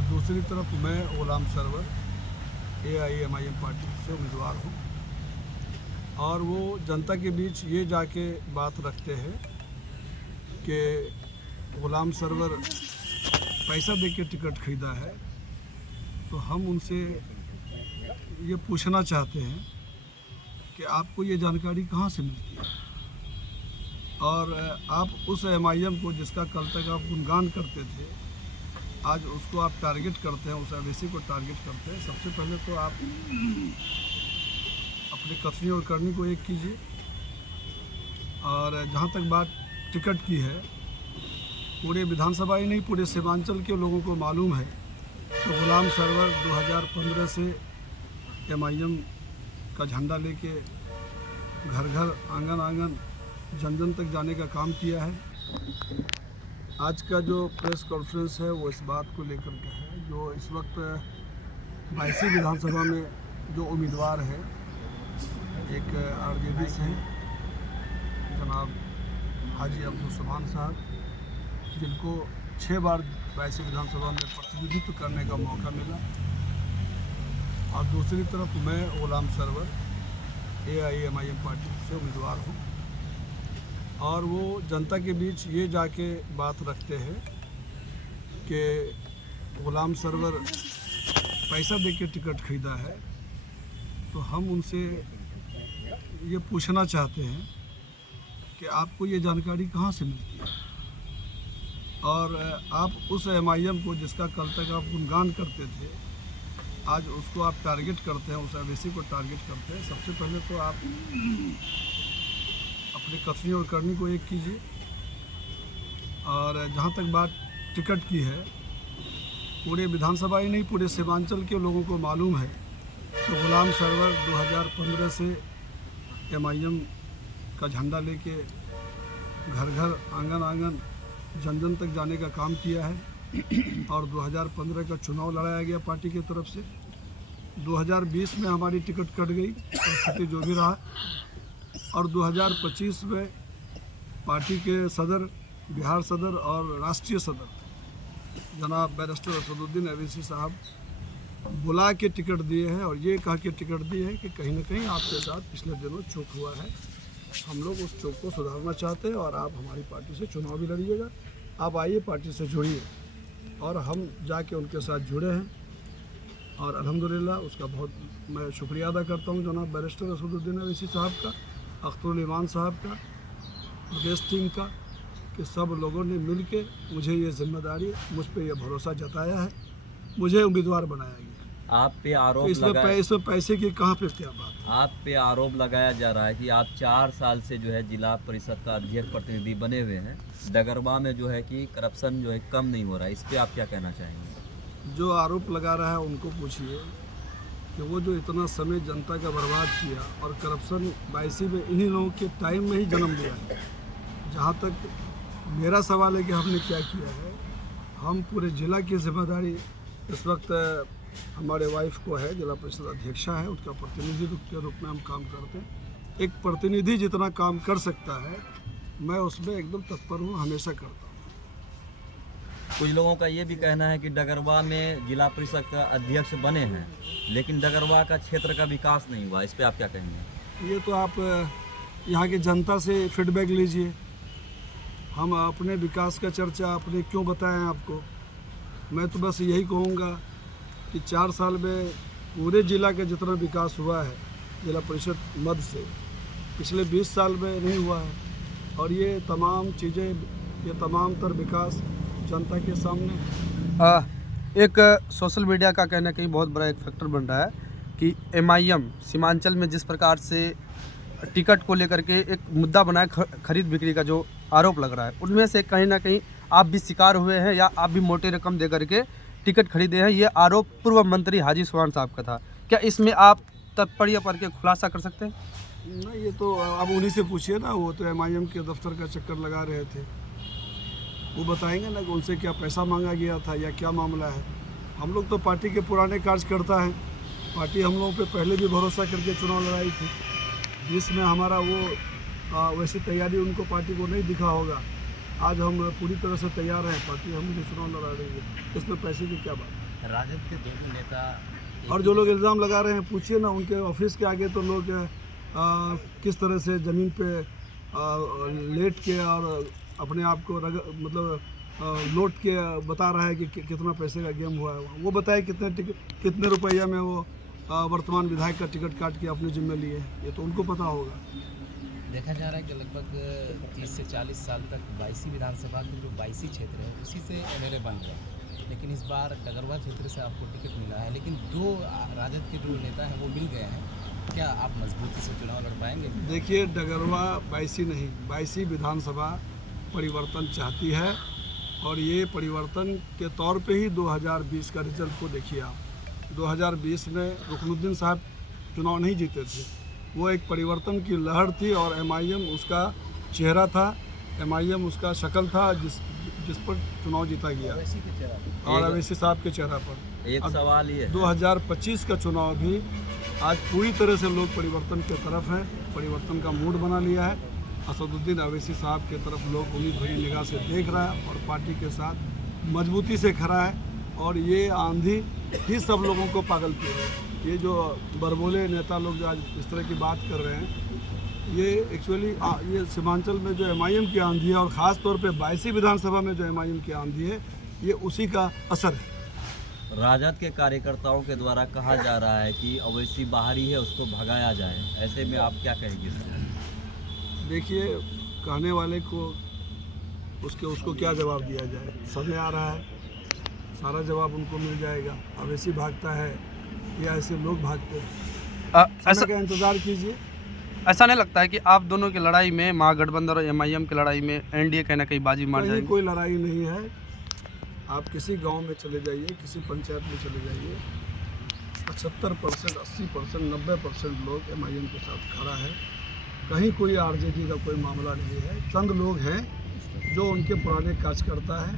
और दूसरी तरफ मैं गुलाम सरवर AIMIM पार्टी से उम्मीदवार हूँ। और वो जनता के बीच ये जाके बात रखते हैं कि गुलाम सरवर पैसा दे के टिकट खरीदा है। तो हम उनसे ये पूछना चाहते हैं कि आपको ये जानकारी कहाँ से मिलती है, और आप उस MIM को जिसका कल तक आप गुणगान करते थे, आज उसको आप टारगेट करते हैं, उस अवैसी को टारगेट करते हैं। सबसे पहले तो आप अपने कथनी और करनी को एक कीजिए। और जहाँ तक बात टिकट की है, पूरे विधानसभा ही नहीं पूरे सीमांचल के लोगों को मालूम है तो गुलाम सरवर 2015 से MIM का झंडा लेके घर घर आंगन आंगन जन जन तक जाने का काम किया है। आज का जो प्रेस कॉन्फ्रेंस है वो इस बात को लेकर के है, जो इस वक्त 22 विधानसभा में जो उम्मीदवार है, एक RJD से जनाब हाजी अब्दुल सुभान साहब, जिनको 6 बार 22 विधानसभा में प्रतिनिधित्व करने का मौका मिला, और दूसरी तरफ मैं गुलाम सरवर AIMIM पार्टी से उम्मीदवार हूँ। और वो जनता के बीच ये जाके बात रखते हैं कि गुलाम सरवर पैसा दे के टिकट खरीदा है। तो हम उनसे ये पूछना चाहते हैं कि आपको ये जानकारी कहाँ से मिलती है, और आप उस MIM को जिसका कल तक आप गुणगान करते थे, आज उसको आप टारगेट करते हैं, उस अवैसी को टारगेट करते हैं। सबसे पहले तो आप अपने कथनी और करनी को एक कीजिए। और जहाँ तक बात टिकट की है, पूरे विधानसभा ही नहीं पूरे सीमांचल के लोगों को मालूम है तो गुलाम सरवर 2015 से MIM का झंडा लेके घर घर आंगन आंगन जन जन तक जाने का काम किया है। और 2015 का चुनाव लड़ाया गया पार्टी की तरफ से। 2020 में हमारी टिकट कट गई, परिस्थिति जो भी रहा। और 2025 में पार्टी के सदर, बिहार सदर और राष्ट्रीय सदर जनाब बैरिस्टर असदुद्दीन अवैसी साहब बुला के टिकट दिए हैं, और ये कह के टिकट दिए हैं कि कहीं ना कहीं आपके साथ पिछले दिनों चूक हुआ है। हम लोग उस चूक को सुधारना चाहते हैं, और आप हमारी पार्टी से चुनाव भी लड़िएगा। आप आइए, पार्टी से जुड़िए। और हम जाके उनके साथ जुड़े हैं, और अल्हम्दुलिल्लाह उसका बहुत मैं शुक्रिया अदा करता हूँ जनाब बैरिस्टर असदुद्दीन अवैसी साहब का, अख्तरुल ईमान साहब का, प्रदेश टीम का, कि सब लोगों ने मिल के मुझे ये जिम्मेदारी, मुझ पर यह भरोसा जताया है, मुझे उम्मीदवार बनाया गया। आप पे आरोप इसमें पैसे की कहाँ पे क्या बात? आप पे आरोप लगाया जा रहा है कि आप 4 साल से जो है जिला परिषद का अध्यक्ष प्रतिनिधि बने हुए हैं, डगरवा में जो है कि करप्शन जो है कम नहीं हो रहा है, इस पे आप क्या कहना चाहेंगे? जो आरोप लगा रहा है उनको पूछिए कि वो जो इतना समय जनता का बर्बाद किया, और करप्शन 22 में इन्हीं लोगों के टाइम में ही जन्म लिया है। जहाँ तक मेरा सवाल है कि हमने क्या किया है, हम पूरे ज़िला की जिम्मेदारी इस वक्त हमारे वाइफ को है, जिला परिषद अध्यक्षा है, उसका प्रतिनिधि के रूप में हम काम करते हैं। एक प्रतिनिधि जितना काम कर सकता है, मैं उसमें एकदम तत्पर हूँ, हमेशा करता हूँ। कुछ लोगों का ये भी कहना है कि डगरवा में जिला परिषद का अध्यक्ष बने हैं, लेकिन डगरवा का क्षेत्र का विकास नहीं हुआ, इस पर आप क्या कहेंगे? ये तो आप यहाँ की जनता से फीडबैक लीजिए। हम अपने विकास का चर्चा अपने क्यों बताएं आपको? मैं तो बस यही कहूँगा कि 4 साल में पूरे ज़िला का जितना विकास हुआ है जिला परिषद मद से, पिछले 20 साल में नहीं हुआ है। और ये तमाम चीज़ें, ये तमाम तर विकास जनता के सामने। एक सोशल मीडिया का कहना कहीं बहुत बड़ा एक फैक्टर बन रहा है कि MIM सीमांचल में जिस प्रकार से टिकट को लेकर के एक मुद्दा बना है, खरीद बिक्री का जो आरोप लग रहा है, उनमें से कहीं ना कहीं आप भी शिकार हुए हैं, या आप भी मोटी रकम दे करके टिकट खरीदे हैं। ये आरोप पूर्व मंत्री हाजी सुभान साहब का था। क्या इसमें आप तत्पर पर के खुलासा कर सकते हैं? नहीं, ये तो अब उन्हीं से पूछिए ना। वो तो MIM के दफ्तर का चक्कर लगा रहे थे, वो बताएंगे ना कि उनसे क्या पैसा मांगा गया था या क्या मामला है। हम लोग तो पार्टी के पुराने कार्यकर्ता हैं। पार्टी हम लोगों पे पहले भी भरोसा करके चुनाव लड़ाई थी, जिसमें हमारा वो वैसी तैयारी उनको पार्टी को नहीं दिखा होगा। आज हम पूरी तरह से तैयार हैं, पार्टी हम मुझे चुनाव लड़ा रही है, इसमें पैसे की क्या बात है? राजद के दोनों नेता और जो लोग इल्ज़ाम लगा रहे हैं, पूछिए ना उनके ऑफिस के आगे तो लोग किस तरह से ज़मीन पे लेट के और अपने आप को लौट के बता रहा है कि कितना पैसे का गेम हुआ है। वो बताए कितने रुपया में वो वर्तमान विधायक का टिकट काट के अपने जिम्मे लिए, ये तो उनको पता होगा। देखा जा रहा है कि लगभग 30 से 40 साल तक बाईसी विधानसभा के जो बाईसी क्षेत्र है उसी से एमएलए बन रहे हैं, लेकिन इस बार डगरवा क्षेत्र से आपको टिकट मिला है, लेकिन जो राजद के जो नेता हैं वो मिल गए हैं, क्या आप मजबूती से चुनाव लड़ पाएंगे? देखिए, डगरवा बाईसी नहीं, बाईसी विधानसभा परिवर्तन चाहती है और ये परिवर्तन के तौर पे ही 2020 का रिजल्ट को देखिए आप। 2020 में रुकनुद्दीन साहब चुनाव नहीं जीते थे, वो एक परिवर्तन की लहर थी और एमआईएम उसका चेहरा था, एमआईएम उसका शक्ल था जिस पर चुनाव जीता गया और अवैसी साहब के चेहरा पर। एक सवाल ये 2025 का चुनाव भी आज पूरी तरह से लोग परिवर्तन की तरफ हैं, परिवर्तन का मूड बना लिया है। असदुद्दीन अवैसी साहब की तरफ लोग उम्मीद भरी निगाह से देख रहा है और पार्टी के साथ मजबूती से खड़ा है और ये आंधी ही सब लोगों को पागल किए है। ये जो बरबोले नेता लोग जो आज इस तरह की बात कर रहे हैं, ये एक्चुअली ये सीमांचल में जो एमआईएम की आंधी है और ख़ास तौर पे बाईसी विधानसभा में जो एमआईएम की आंधी है, ये उसी का असर है। राजद के कार्यकर्ताओं के द्वारा कहा जा रहा है कि अवैसी बाहरी है, उसको भगाया जाए, ऐसे में आप क्या कहेंगे सर? देखिए, कहने वाले को उसको क्या जवाब दिया जाए, समय आ रहा है, सारा जवाब उनको मिल जाएगा। अवैसी भागता है या ऐसे लोग भागते हैं, समय का इंतज़ार कीजिए। ऐसा नहीं लगता है कि आप दोनों की लड़ाई में, महागठबंधन और एमआईएम की लड़ाई में एनडीए कहीं ना कहीं बाजी मार जाएगी? कोई लड़ाई नहीं है। आप किसी गांव में चले जाइए, किसी पंचायत में चले जाइए, 75%, 80%, 90% लोग एमआईएम के साथ खड़ा है। कहीं कोई आरजेडी का कोई मामला नहीं है। चंद लोग हैं जो उनके पुराने कार्यकर्ता हैं,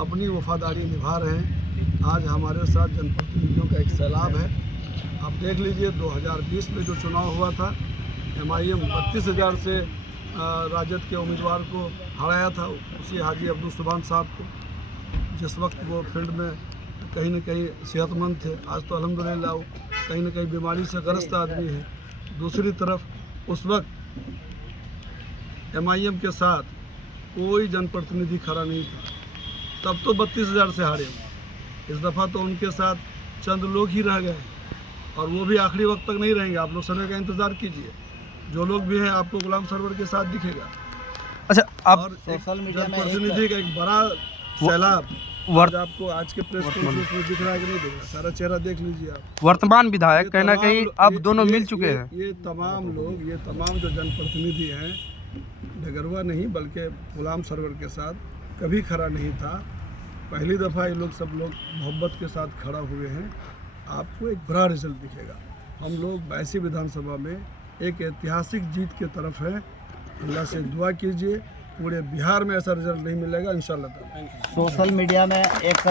अपनी वफादारी निभा रहे हैं। आज हमारे साथ जनप्रतिनिधियों का एक सैलाब है। आप देख लीजिए, 2020 में जो चुनाव हुआ था, एमआईएम 32,000 से राजद के उम्मीदवार को हराया था, उसी हाजी अब्दुल सुभान साहब को, जिस वक्त वो फील्ड में कहीं न कहीं सेहतमंद थे। आज तो अल्हम्दुलिल्लाह वो कहीं न कहीं बीमारी से ग्रस्त आदमी है। दूसरी तरफ उस वक्त एमआईएम के साथ कोई जनप्रतिनिधि खड़ा नहीं था, तब तो 32,000 से हारे हुए। इस दफ़ा तो उनके साथ चंद लोग ही रह गए और वो भी आखिरी वक्त तक नहीं रहेंगे। आप लोग समय का इंतज़ार कीजिए, जो लोग भी हैं आपको गुलाम सरवर के साथ दिखेगा। अच्छा, आप और सोशल मीडिया में जनप्रतिनिधि का एक बड़ा सैलाब आपको आज के प्रेस कॉन्फ्रेंस में दिख रहा है कि नहीं दिख रहा? सारा चेहरा देख लीजिए आप। वर्तमान विधायक कहीं ना कहीं अब दोनों मिल चुके हैं। ये तमाम लोग, ये तमाम जो जनप्रतिनिधि हैं, डगरवा नहीं बल्कि गुलाम सरवर के साथ कभी खड़ा नहीं था। पहली दफ़ा ये लोग सब लोग मोहब्बत के साथ खड़ा हुए हैं। आपको एक बड़ा रिजल्ट दिखेगा। हम लोग बाईसी विधानसभा में एक ऐतिहासिक जीत की तरफ है। अल्लाह से दुआ कीजिए, पूरे बिहार में ऐसा रिजल्ट नहीं मिलेगा इंशाल्लाह। सोशल मीडिया में एक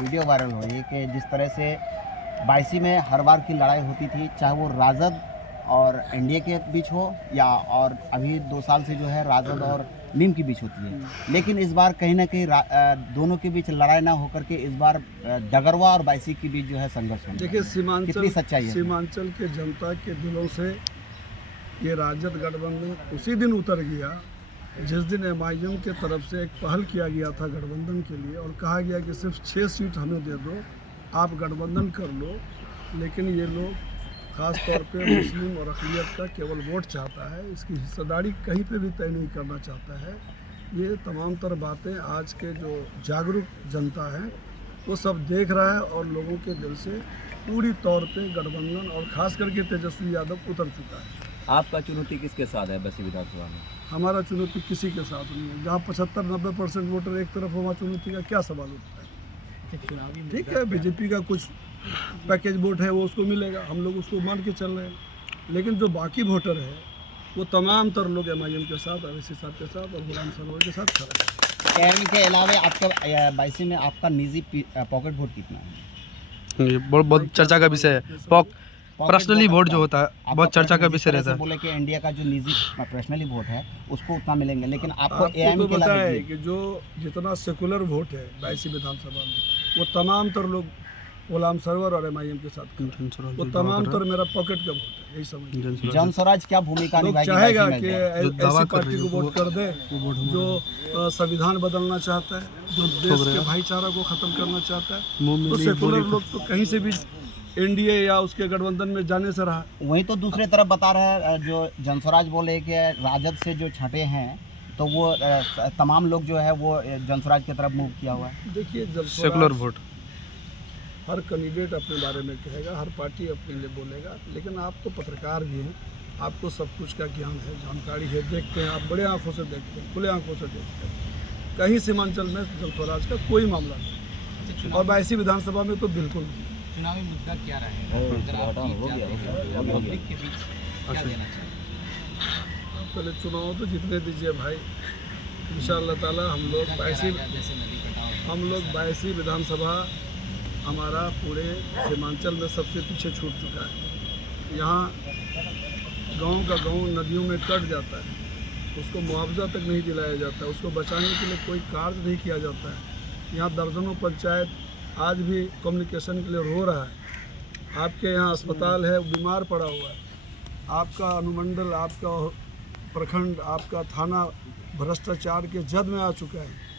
वीडियो वायरल हो रही है कि जिस तरह से बाईसी में हर बार की लड़ाई होती थी, चाहे वो राजद और एनडीए के बीच हो या और अभी 2 साल से जो है राजद और नीम के बीच होती है, लेकिन इस बार कहीं ना कहीं दोनों के बीच लड़ाई ना होकर के इस बार डगरवा और बाईसी के बीच जो है संघर्ष होना। देखिए, कितनी सच्चाई है? सीमांचल के जनता के दिलों से ये राजद गठबंधन उसी दिन उतर गया जिस दिन एमआईएम के तरफ से एक पहल किया गया था गठबंधन के लिए और कहा गया कि सिर्फ 6 सीट हमें दे दो, आप गठबंधन कर लो। लेकिन ये लोग ख़ास तौर पे मुस्लिम और अक़लियत का केवल वोट चाहता है, इसकी हिस्सेदारी कहीं पे भी तय नहीं करना चाहता है। ये तमाम तर बातें आज के जो जागरूक जनता है वो सब देख रहा है और लोगों के दिल से पूरी तौर पे गठबंधन और ख़ास करके तेजस्वी यादव उतर चुका है। आपका चुनौती किसके साथ है बसी विधानसभा में? हमारा चुनौती किसी के साथ नहीं है। जहाँ 75-90% वोटर एक तरफ हो, वहाँ चुनौती का क्या सवाल उठता है? ठीक है, बीजेपी का कुछ पैकेज वोट है वो उसको मिलेगा, हम लोग उसको मान के चल रहे हैं। लेकिन जो बाकी वोटर है वो तमाम तर लोग एमआईएम के साथ, अवैसी साहब के साथ और गुलाम सरवर के साथ खड़े हैं। एम के अलावा आपका बाईसी में आपका निजी पॉकेट वोट कितना है? ये बहुत चर्चा का विषय है। पर्सनली वोट जो होता है बहुत चर्चा का विषय रहता है। बोले कि इंडिया का जो निजी पर्सनली वोट है उसको उतना मिलेंगे, लेकिन आपको आपको पता है कि जो जितना सेकुलर वोट है बाईसी विधानसभा में वो तमाम तर लोग गुलाम सरवर और MIM के साथ करा। वो तमाम तौर मेरा पॉकेट का वोट है, यही समझ। जन स्वराज क्या भूमिका लोग निभाएगी चाहेगा बाईसी कि में? ऐसी पार्टी को वोट कर दे जो संविधान बदलना चाहता है, जो देश के भाईचारा को ख़त्म करना चाहता है। तो सेकुलर लोग तो कहीं से भी NDA या उसके गठबंधन में जाने से रहा। वहीं तो दूसरे तरफ बता रहे हैं जो जनस्वराज बोले कि राजद से जो छठे हैं तो वो तमाम लोग जो है वो जनस्वराज की तरफ मूव किया हुआ है। देखिए, जब सेकुलर वोट हर कैंडिडेट अपने बारे में कहेगा, हर पार्टी अपने लिए बोलेगा, लेकिन आप तो पत्रकार भी हैं, आपको सब कुछ का ज्ञान है, जानकारी है, देखते हैं, आप बड़े आंखों से देखते हैं, खुले आंखों से देखते हैं। कहीं सीमांचल में जन स्वराज का कोई मामला नहीं, और 82 विधानसभा में तो बिल्कुल नहीं। चुनावी मुद्दा क्या रहेगा अगर आप जीत जाते हैं तो पब्लिक के बीच क्या देना चाहिए? पहले चुनाव तो जीतने दीजिए भाई, इंशाअल्लाह ताला हम लोग 82 जैसे नदी कटाव हम लोग 82 विधानसभा हमारा पूरे सीमांचल में सबसे पीछे छूट चुका है। यहाँ गांव का गांव नदियों में कट जाता है, उसको मुआवजा तक नहीं दिलाया जाता, उसको बचाने के लिए कोई कार्य नहीं किया जाता है। यहाँ दर्जनों पंचायत आज भी कम्युनिकेशन के लिए रो रहा है। आपके यहाँ अस्पताल है, बीमार पड़ा हुआ है, आपका अनुमंडल, आपका प्रखंड, आपका थाना भ्रष्टाचार के जद में आ चुका है।